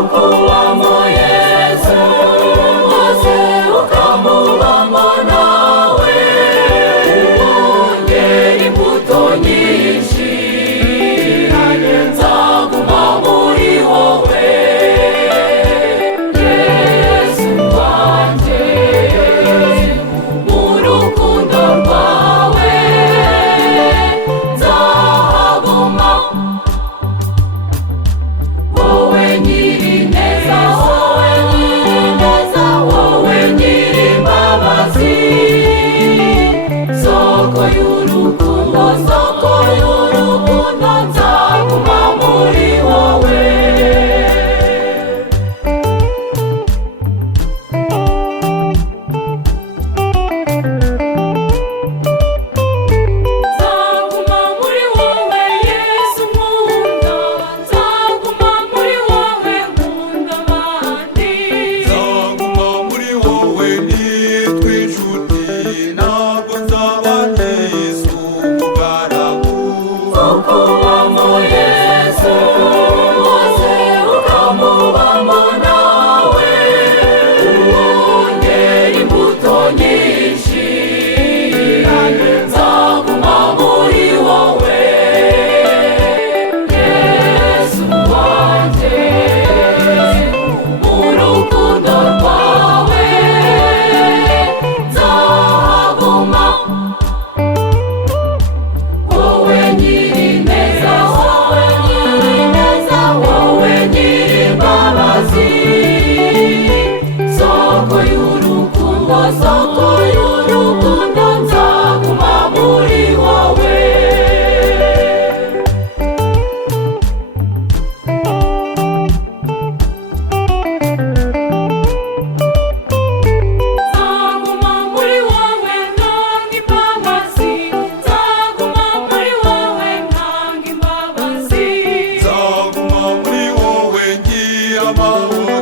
ukubamo Yesu maze ukamubamo nawe wongera imbuto nyinshi nzaguma muri wowe Yesu wanjye mu rukundo rwawe nzahaguma wowe nyirineza wowe nyirimbabazi soko y'urukundo nzaguma muri wowe nzaguma muri wowe Yesu nkunda nzaguma muri wowe nkunda abandi nzaguma muri wowe nitwa inshuti ntabwo nzaba Yesu umugaragu ukubamo Yesu maze ukamubamo nawe wongera imbuto nyinshi nzaguma muri wowe Yesu wanjye mu rukundo rwawe nzahaguma wowe nyirineza wowe nyirimbabazi soko y'urukundo nzaguma muri wowe nzaguma muri wowe ntanga imbabazi nzaguma muri wowe ntanga imbabazi nzaguma muri wowe ngira amahoro